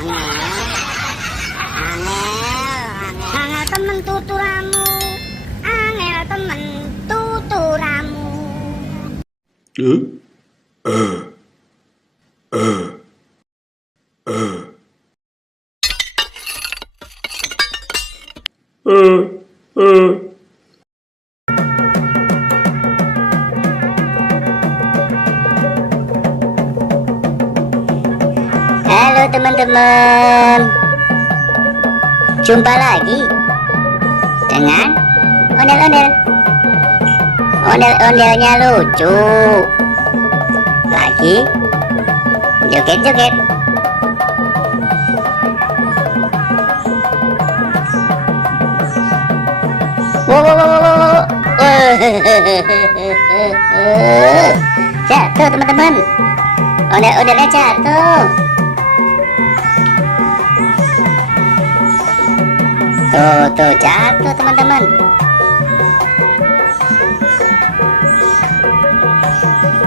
Angel temen tuturamu, angel temen tuturamu. Halo teman-teman, jumpa lagi dengan ondel-ondel. Ondel-ondelnya lucu, lagi joget-joget. Wow. Jatuh teman-teman, ondel-ondelnya jatuh. Tuh jatuh teman-teman.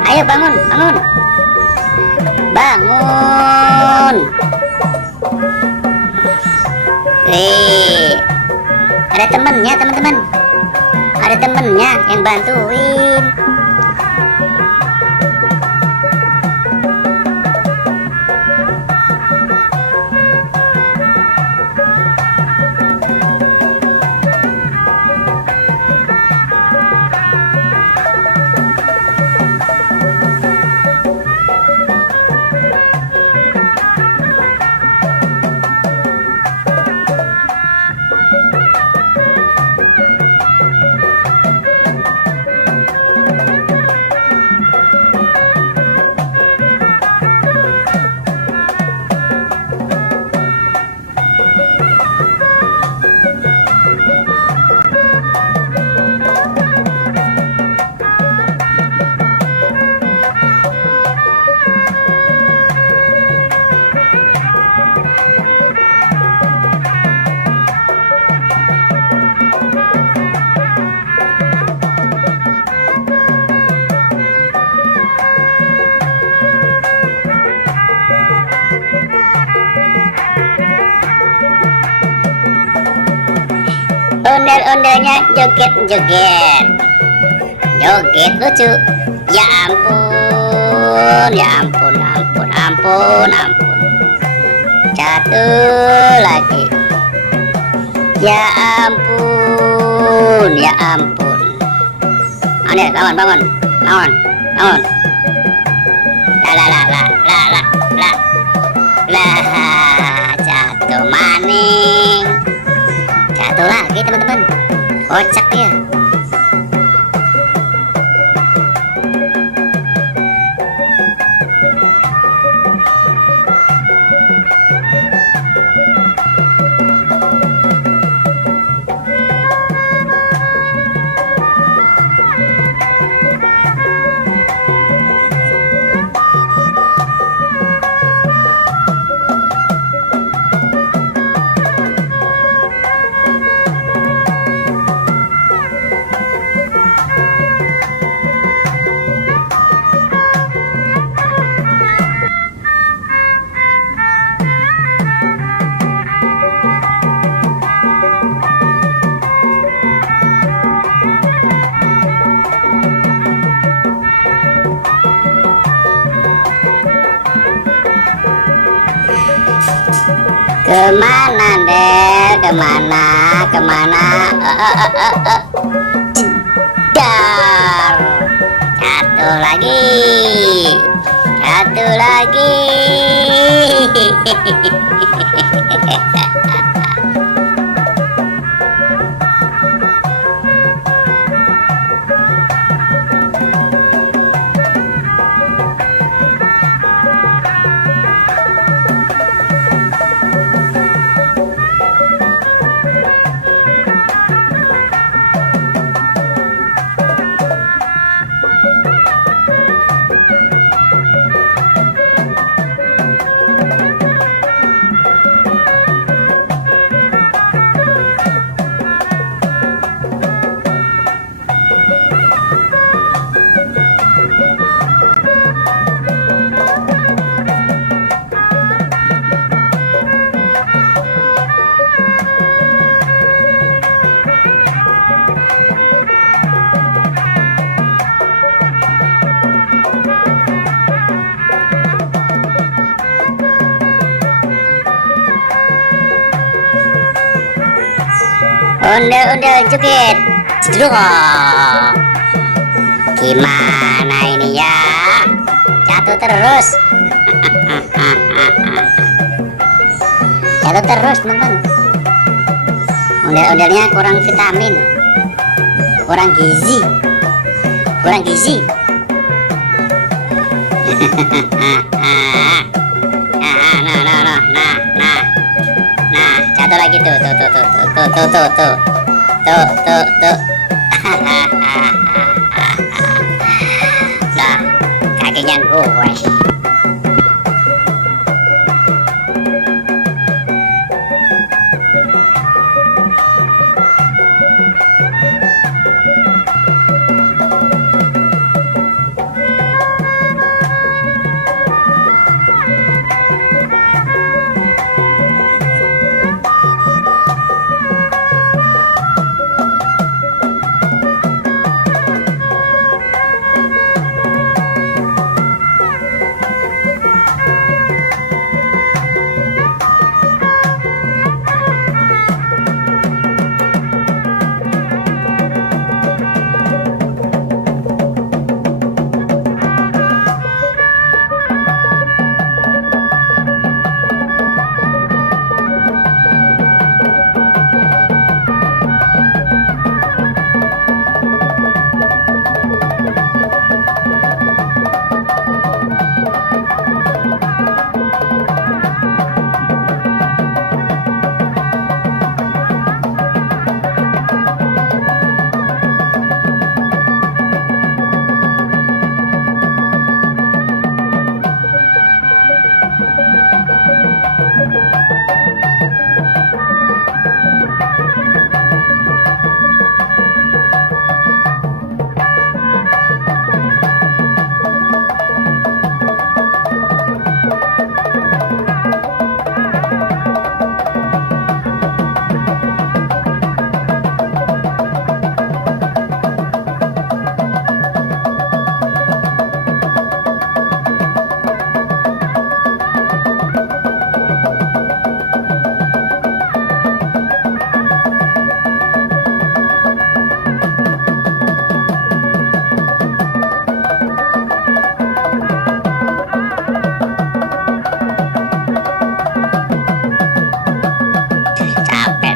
Ayo bangun. Ada temennya teman-teman. Ada temennya yang bantuin. Ondel-ondelnya joget-joget. Joget lucu. Ya ampun. Jatuh lagi. Ya ampun. Ondel, bangun. Lah, jatuh maning. Jatuh lagi teman-teman. Kocak dia. Kemana Del? Kemana? Dar. Jatuh lagi. Ondel-ondel joget. Jedrok. Gimana ini ya? Jatuh terus. Jatuh terus, teman-teman. Ondel-ondelnya kurang vitamin, kurang gizi. Nah, jatuh lagi tuh. Nah, kakinya gue.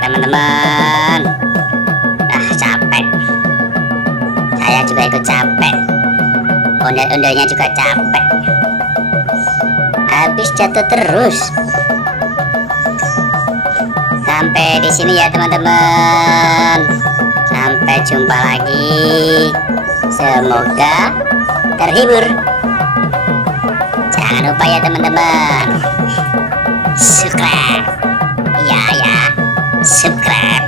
Teman-teman, capek. Saya juga ikut capek. Ondel-ondelnya juga capek. Habis jatuh terus. Sampai di sini ya teman-teman. Sampai jumpa lagi. Semoga terhibur. Jangan lupa ya teman-teman, subscribe. Ya. Subscribe.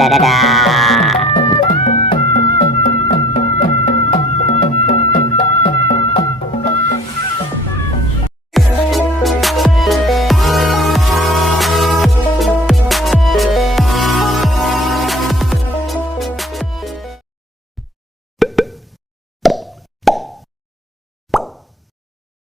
Dadah.